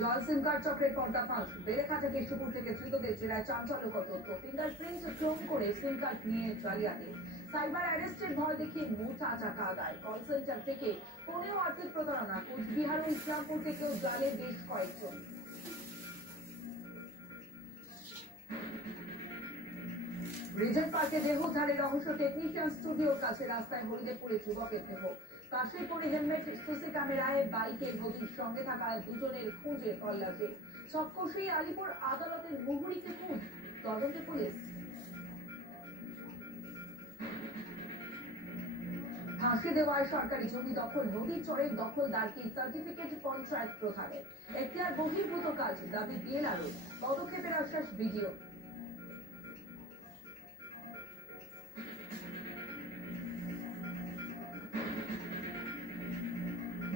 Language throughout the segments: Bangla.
জল সিম কার্ড চক্রের পর্দাফাঁস। বেলেঘাটা কেষ্টপুর থেকে ধৃতদের জেলায় চাঞ্চল্যকর তথ্য। ফিঙ্গারপ্রিন্ট ক্লোন করে সিম কার্ড নিয়ে জালিয়াতি। সাইবার অ্যারেস্টের ভয় দেখিয়ে মোটা টাকা আদায়। কল সেন্টার থেকে ফোনেও আর্থিক প্রতারণা। কোচবিহার ও ইসলামপুর থেকেও জালে বেশ কয়েকজন। রিজেন্ট পার্কে দেহ উদ্ধারে রহস্য। টেকনিশিয়ান স্টুডিওর কাছে রাস্তায় হরিদেবপুরে যুবকের দেহ। পাশে পড়ে হেলমেট, সিসি ক্যামেরায় বাইকের গতির সঙ্গে থাকা দুজনের খুঁজে তল্লাশি। সবকষি আলিপুর আদালতের মুহুরিতে খুঁজ, তদন্তে পুলিশ। ফাঁসি দেওয়ায় সরকারি জমি দখল। নদীর চরের দখলদারকে সার্টিফিকেট পঞ্চায়েত প্রধানের। এখতিয়ার বহির্ভূত কাজ, দাবি বিএলআরও। পদক্ষেপের আশ্বাস বিডিও।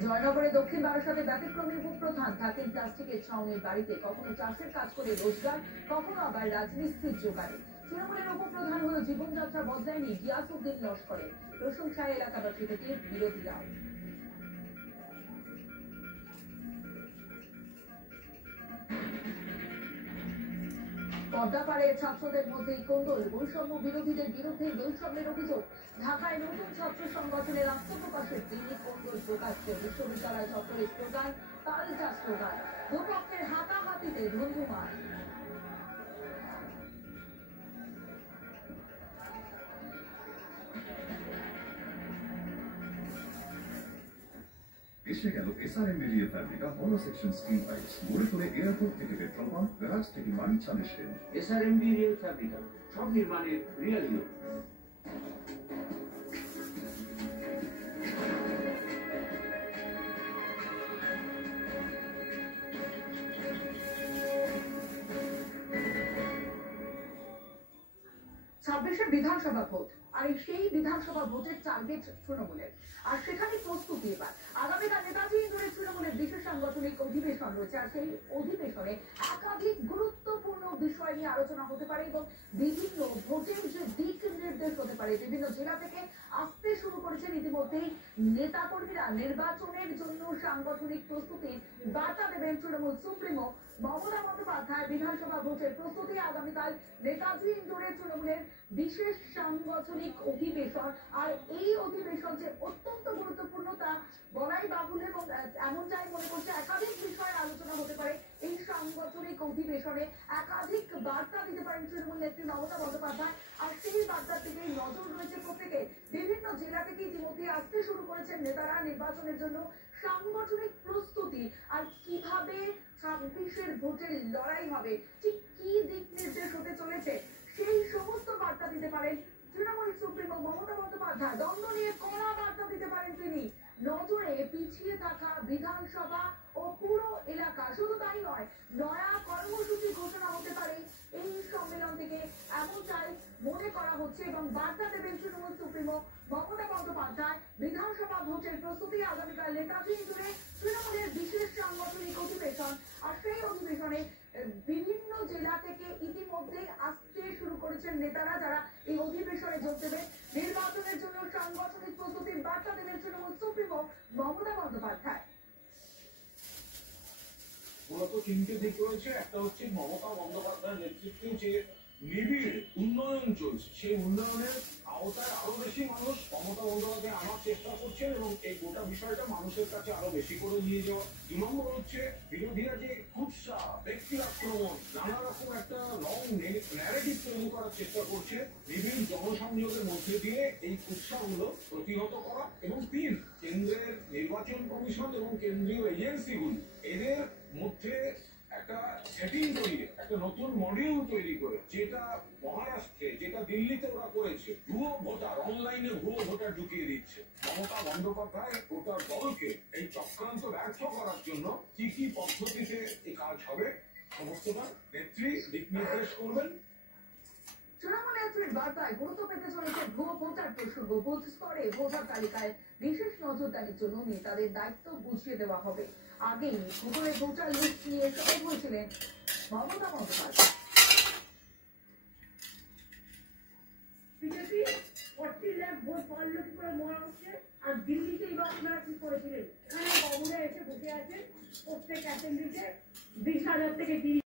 জয়নগরে দক্ষিণ বারাসাতে ব্যতিক্রমী উপপ্রধান থাকেন প্লাস্টিকের ছাউনির বাড়িতে। কখনো চাষের কাজ করে রোজগার, কখনো আবার রাজমিস্ত্রির জোগাড়ে। তৃণমূলের উপপ্রধান হলো জীবনযাত্রা বদলায়নি গিয়াসউদ্দিন লস্করের। প্রশংসায় এলাকাবাসী থেকে বিরোধীরাও। পদ্মাপাড়ের ছাত্রদের মধ্যেই কোন্দল। বৈষম্য বিরোধীদের বিরুদ্ধে বৈষম্যের অভিযোগ। ঢাকায় নতুন ছাত্র সংগঠনের আত্মপ্রকাশের দিনে কোন্দল প্রকাশ্যে। বিশ্ববিদ্যালয় চত্বরে স্লোগান, পাল্টা স্লোগান। দুপক্ষের হাতাহাতিতে ধুন্ধুমার। এসে গেল এসআরএম মিডিয়া ফ্যাব্রিকা হলো সেকশন স্টিল পাইপস। গড়ে তোলে এয়ারপোর্ট থেকে পেট্রোল পাম্প, গ্যারাজ থেকে বাড়ির ছাদের শেড। এসআরএম মিডিয়া ফ্যাব্রিকা, সব নির্মাণের রিয়েল হিরো। বিধানসভা ভোট, আর সেই বিধানসভা ভোটের টার্গেট তৃণমূলের। আর সেখানে প্রস্তুতি এবার আগামীকাল নেতাজি ইন্দোরে তৃণমূলের বিশেষ সাংগঠনিক অধিবেশন রয়েছে। আর সেই অধিবেশনে একাধিক গুরুত্বপূর্ণ বিষয় নিয়ে আলোচনা হতে পারে এবং বিভিন্ন ভোটের যে দিক নির্দেশ হতে পারে। বিভিন্ন জেলা থেকে আসতে শুরু করেছেন ইতিমধ্যেই নেতাকর্মীরা। নির্বাচনের জন্য সাংগঠনিক প্রস্তুতি বার্তা দেবেন তৃণমূল সুপ্রিমো মমতা বন্দ্যোপাধ্যায়। বিধানসভা ভোটের প্রস্তুতি আগামীকাল নেতাজি ইন্দোরে তৃণমূলের বিশেষ সাংগঠনিক অধিবেশন। আর এই অধিবেশন যে অত্যন্ত গুরুত্বপূর্ণ তা বলাই বাহুল্য এবং এমনটাই মনে করছে। একাধিক বিষয়ে আলোচনা হতে পারে এই সাংগঠনিক অধিবেশনে। একাধিক বার্তা দিতে পারেন তৃণমূল নেত্রী মমতা বন্দ্যোপাধ্যায়। আর সেই বার্তার দিকে নজর রয়েছে প্রত্যেকে। বিভিন্ন জেলা থেকে ইতিমধ্যে আসতে শুরু করেছেন নেতারা নির্বাচনের জন্য। সাংগঠনিক প্রস্তুতি আর কিভাবে 26-এর ভোটের লড়াই হবে, ঠিক কি দিক নির্দেশ হতে চলেছে, সেই সমস্ত বার্তা দিতে পারেন তৃণমূল সুপ্রিমো মমতা বন্দ্যোপাধ্যায়। দ্বন্দ্ব নিয়ে কড়া বার্তা দিতে পারেন তিনি। নজরে পিছিয়ে থাকা বিধানসভা ও পুরো এলাকা। শুধু তাই নয়, নয়া কর্মসূচি ঘোষণা হতে পারে এই সম্মেলন থেকে, এমনটাই মনে করা হচ্ছে। এবং বার্তা দেবেন তৃণমূল সুপ্রিমো মমতা বন্দ্যোপাধ্যায়। বিধানসভা ভোটের প্রস্তুতি আগামীকাল নেতাজি ইন্দোরে তৃণমূলের বিশেষ সাংগঠনিক অধিবেশন। আর সেই অধিবেশনে বিভিন্ন জেলা থেকে ইতিমধ্যে আসতে শুরু করেছেন নেতারা, যারা এই অধিবেশনে যোগ দেবেন। নির্বাচনের জন্য সাংগঠনিক প্রস্তুতির বার্তা দেবেন তৃণমূল সুপ্রিমো মমতা বন্দ্যোপাধ্যায়। মূলত তিনটে দিক রয়েছে। একটা হচ্ছে মমতা বন্দ্যোপাধ্যায়ের নেতৃত্বে যে নিবিড় উন্নয়ন চলছে, সেই উন্নয়নের আওতায় আরো বেশি মানুষ মমতা বন্দ্যোপাধ্যায় আনার চেষ্টা করছেন এবং এই গোটা বিষয়টা মানুষের কাছে আরো বেশি করে নিয়ে যাওয়া। 2 নম্বর হচ্ছে বিরোধীরা যে কুৎসা, ব্যক্তি আক্রমণ, নানা রকম একটা রং ন্যারেটিভ তৈরি করার চেষ্টা করছে, নিবিড় জনসংযোগের মধ্যে দিয়ে এই কুৎসাগুলো প্রতিহত করা। এবং 3, কেন্দ্রের নির্বাচন কমিশন এবং কেন্দ্রীয় এজেন্সিগুলি এদের মধ্যে একটা সেটিং তৈরি, একটা নতুন মডিউল তৈরি করে, যেটা মহারাষ্ট্রে, যেটা দিল্লিতে ওরা করেছে, ভুয়ো ভোটার, অনলাইনে ভুয়ো ভোটার ঢুকিয়ে দিচ্ছে। মমতা বন্দ্যোপাধ্যায় গোটা দলকে এই চক্রান্ত ব্যর্থ করার জন্য কি কি পদ্ধতিতে এই কাজ হবে সমস্তটা নেত্রী দিক নির্দেশ করবেন। তৃণমূল নেত্রীর বার্তায় গুরুত্ব পেতে চলেছে ভুয়ো ভোটার প্রসঙ্গ। বুথ স্তরে ভোটার তালিকায় বিশেষ নজরদারির জন্য নেতাদের দায়িত্ব বুঝিয়ে দেওয়া হবে। আগেই ভুতুরে ভোটার লিস্ট নিয়ে সরব হয়েছিলেন মমতা বন্দ্যোপাধ্যায়। বিজেপি 40 লাখ ভোট পারল কি করে মনে হচ্ছে, আর দিল্লিতে এবার করেছিলেন। এখানে বাবুরা এসে বসে আছেন, প্রত্যেক অ্যাসেম্বলিতে 20,000 থেকে 30,000